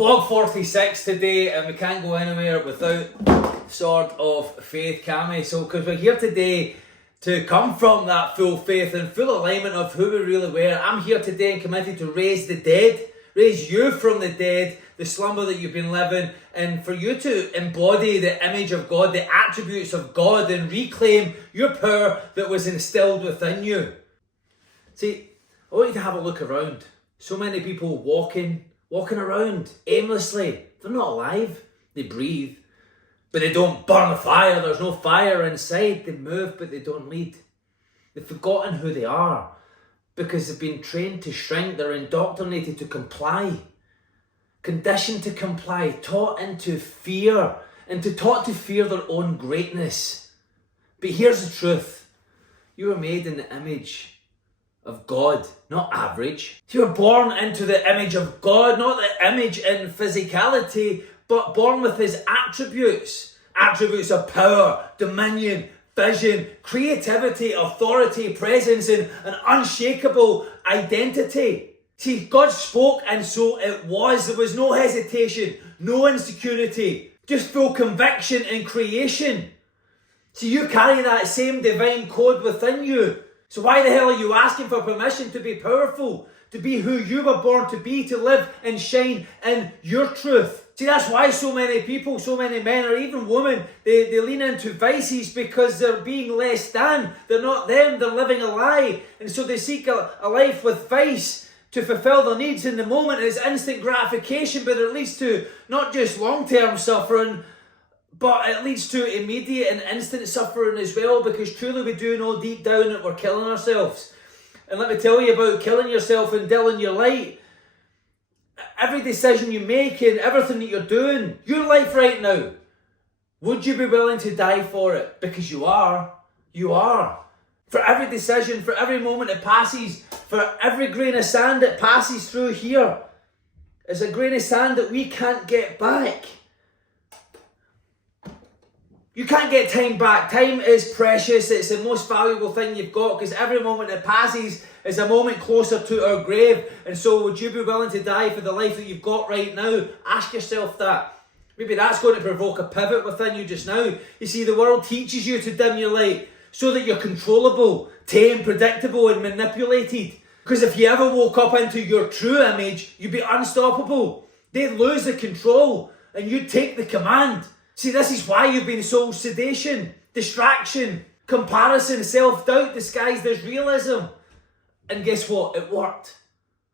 Vlog 46 today, and we can't go anywhere without Sword of Faith, can we? So, because we're here today to come from that full faith and full alignment of who we really were. I'm here today and committed to raise the dead, raise you from the dead, the slumber that you've been living, and for you to embody the image of God, the attributes of God, and reclaim your power that was instilled within you. See, I want you to have a look around. So many people walking around aimlessly. They're not alive. They breathe, but they don't burn a fire. There's no fire inside. They move, but they don't lead. They've forgotten who they are because they've been trained to shrink. They're indoctrinated to comply, conditioned to comply, taught into fear, and taught to fear their own greatness. But here's the truth. You were made in the image of God, not average. You were born into the image of God, not the image in physicality, but born with his attributes. Attributes of power, dominion, vision, creativity, authority, presence, and an unshakable identity. See, God spoke and so it was. There was no hesitation, no insecurity, just full conviction in creation. See, you carry that same divine code within you. So why the hell are you asking for permission to be powerful, to be who you were born to be, to live and shine in your truth? See, that's why so many people, so many men or even women, they lean into vices because they're being less than. They're not them, they're living a lie. And so they seek a life with vice to fulfill their needs in the moment. It's instant gratification, but it leads to not just long-term suffering, but it leads to immediate and instant suffering as well, because truly we do know deep down that we're killing ourselves. And let me tell you about killing yourself and dulling your light. Every decision you make and everything that you're doing, your life right now, would you be willing to die for it? Because you are. You are. For every decision, for every moment that passes, for every grain of sand that passes through here, is a grain of sand that we can't get back. You can't get time back. Time is precious. It's the most valuable thing you've got, because every moment that passes is a moment closer to our grave. And so would you be willing to die for the life that you've got right now? Ask yourself that. Maybe that's going to provoke a pivot within you just now. You see, the world teaches you to dim your light so that you're controllable, tame, predictable, and manipulated. Because if you ever woke up into your true image, you'd be unstoppable. They'd lose the control and you'd take the command. See, this is why you've been sold sedation, distraction, comparison, self-doubt disguised as realism. And guess what? It worked.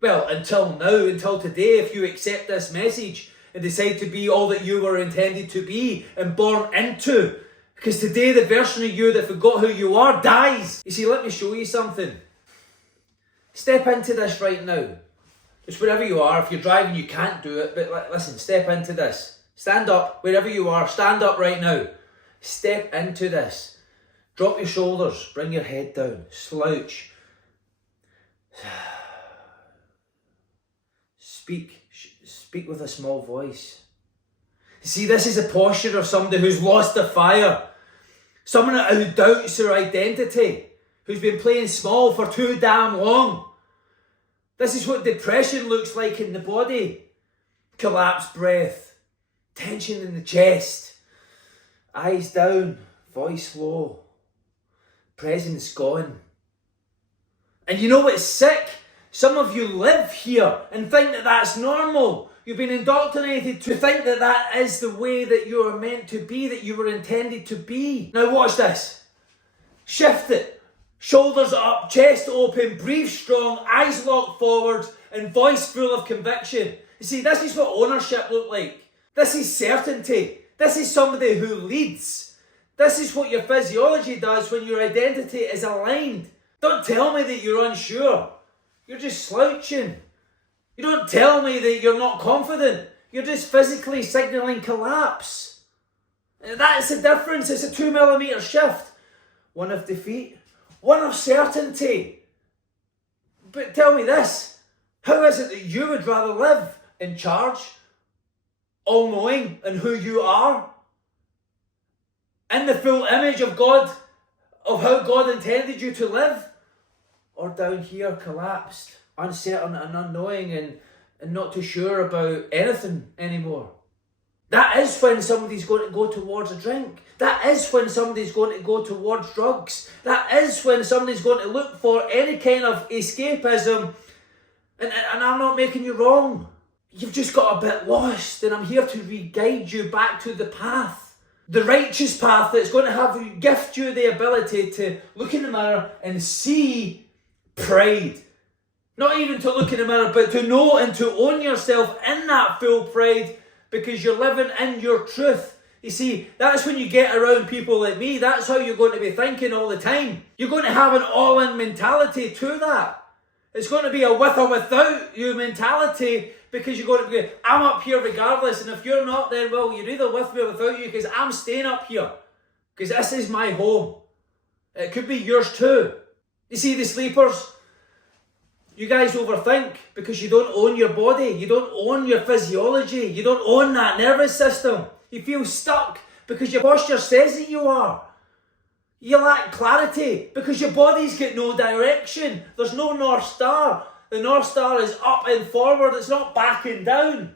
Well, until now, until today, if you accept this message and decide to be all that you were intended to be and born into. Because today, the version of you that forgot who you are dies. You see, let me show you something. Step into this right now. Just wherever you are. If you're driving, you can't do it. But listen, step into this. Stand up, wherever you are, stand up right now. Step into this. Drop your shoulders, bring your head down, slouch. Speak with a small voice. See, this is a posture of somebody who's lost the fire. Someone who doubts their identity, who's been playing small for too damn long. This is what depression looks like in the body. Collapsed breath. Tension in the chest, eyes down, voice low, presence gone. And you know what's sick? Some of you live here and think that that's normal. You've been indoctrinated to think that that is the way that you are meant to be, that you were intended to be. Now watch this. Shift it. Shoulders up, chest open, breathe strong, eyes locked forward, and voice full of conviction. You see, this is what ownership looked like. This is certainty. This is somebody who leads. This is what your physiology does when your identity is aligned. Don't tell me that you're unsure. You're just slouching. You don't tell me that you're not confident. You're just physically signalling collapse. That's the difference. It's a 2 millimeter shift. One of defeat, one of certainty. But tell me this. How is it that you would rather live in charge, all-knowing in who you are, in the full image of God, of how God intended you to live, or down here collapsed, uncertain and unknowing, and not too sure about anything anymore. That is when somebody's going to go towards a drink. That is when somebody's going to go towards drugs. That is when somebody's going to look for any kind of escapism. And I'm not making you wrong. You've just got a bit lost, and I'm here to re-guide you back to the path. The righteous path that's going to gift you the ability to look in the mirror and see pride. Not even to look in the mirror, but to know and to own yourself in that full pride, because you're living in your truth. You see, that's when you get around people like me, that's how you're going to be thinking all the time. You're going to have an all-in mentality to that. It's going to be a with or without you mentality, because you're going to be, I'm up here regardless, and if you're not, then well, you're either with me or without you, because I'm staying up here. Because this is my home. It could be yours too. You see, the sleepers, you guys overthink because you don't own your body. You don't own your physiology. You don't own that nervous system. You feel stuck because your posture says that you are. You lack clarity because your body's got no direction. There's no North Star. The North Star is up and forward. It's not backing down.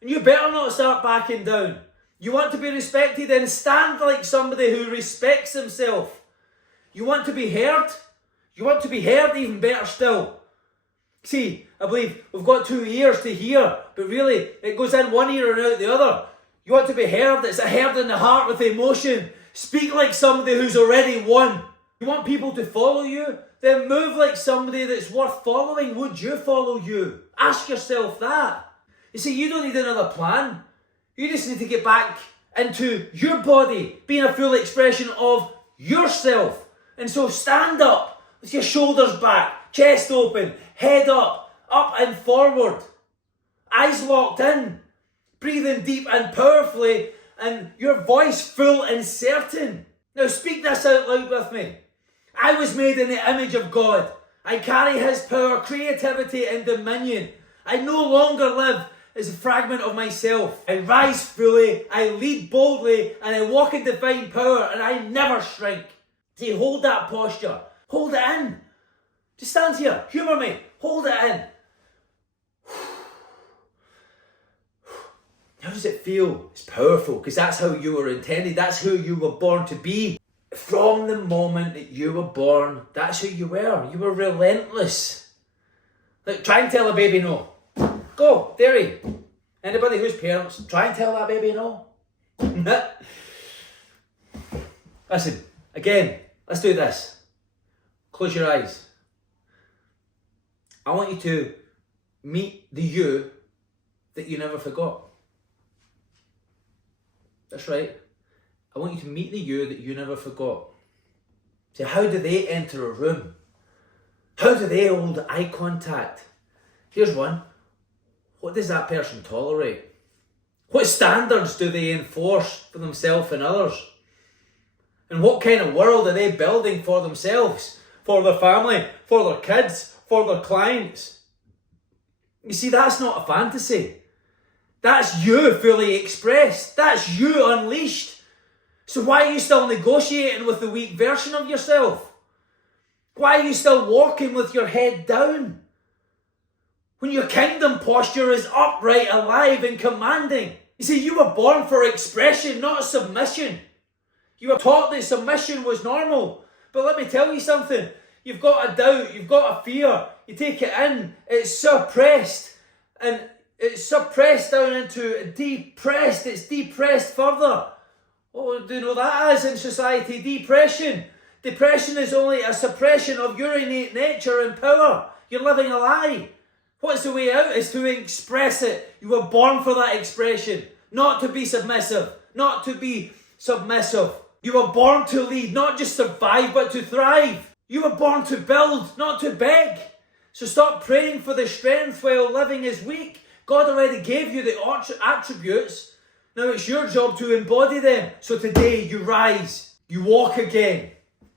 And you better not start backing down. You want to be respected, then stand like somebody who respects himself. You want to be heard? You want to be heard, even better still. See, I believe we've got 2 ears to hear, but really it goes in one ear and out the other. You want to be heard? It's a heard in the heart with emotion. Speak like somebody who's already won. You want people to follow you? Then move like somebody that's worth following. Would you follow you? Ask yourself that. You see, you don't need another plan. You just need to get back into your body, being a full expression of yourself. And so stand up with your shoulders back, chest open, head up and forward. Eyes locked in, breathing deep and powerfully, and your voice full and certain. Now speak this out loud with me. I was made in the image of God. I carry His power, creativity and dominion. I no longer live as a fragment of myself. I rise fully, I lead boldly, and I walk in divine power, and I never shrink. See, hold that posture. Hold it in. Just stand here. Humour me. Hold it in. How does it feel? It's powerful, because that's how you were intended. That's who you were born to be. From the moment that you were born, that's who you were. You were relentless. Like, try and tell a baby no. Go, dairy. Anybody who's parents, try and tell that baby no. Listen, again, let's do this. Close your eyes. I want you to meet the you that you never forgot. That's right. I want you to meet the you that you never forgot. See, how do they enter a room? How do they hold eye contact? Here's one. What does that person tolerate? What standards do they enforce for themselves and others? And what kind of world are they building for themselves, for their family, for their kids, for their clients? You see, that's not a fantasy. That's you fully expressed. That's you unleashed. So why are you still negotiating with the weak version of yourself? Why are you still walking with your head down? When your kingdom posture is upright, alive and commanding. You see, you were born for expression, not submission. You were taught that submission was normal. But let me tell you something. You've got a doubt, you've got a fear. You take it in, it's suppressed. And it's suppressed down into depressed. It's depressed further. What do you know that is in society? Depression. Depression is only a suppression of your innate nature and power. You're living a lie. What's the way out? Is to express it. You were born for that expression. Not to be submissive. Not to be submissive. You were born to lead, not just survive, but to thrive. You were born to build, not to beg. So stop praying for the strength while living is weak. God already gave you the attributes. Now it's your job to embody them. So today you rise, you walk again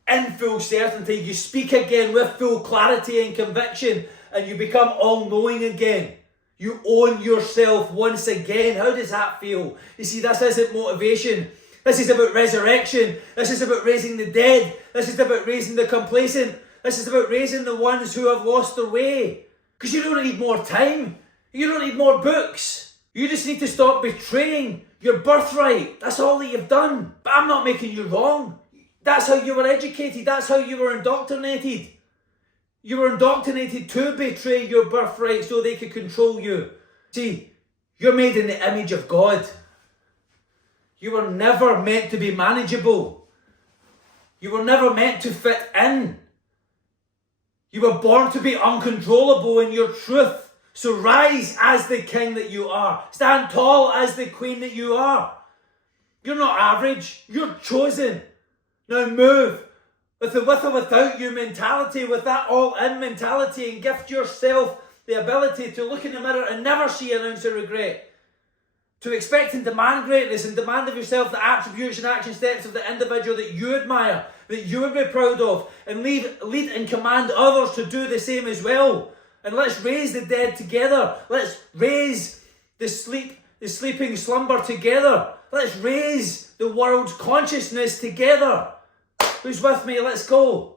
in full certainty, you speak again with full clarity and conviction, and you become all-knowing again. You own yourself once again. How does that feel? You see, this isn't motivation. This is about resurrection. This is about raising the dead. This is about raising the complacent. This is about raising the ones who have lost their way. Because you don't need more time. You don't need more books. You just need to stop betraying your birthright. That's all that you've done. But I'm not making you wrong. That's how you were educated. That's how you were indoctrinated. You were indoctrinated to betray your birthright so they could control you. See, you're made in the image of God. You were never meant to be manageable. You were never meant to fit in. You were born to be uncontrollable in your truth. So rise as the king that you are. Stand tall as the queen that you are. You're not average. You're chosen. Now move with the with or without you mentality, with that all-in mentality, and gift yourself the ability to look in the mirror and never see an ounce of regret. To expect and demand greatness and demand of yourself the attributes and action steps of the individual that you admire, that you would be proud of, and lead and command others to do the same as well. And let's raise the dead together. Let's raise the sleeping slumber together. Let's raise the world's consciousness together. Who's with me? Let's go.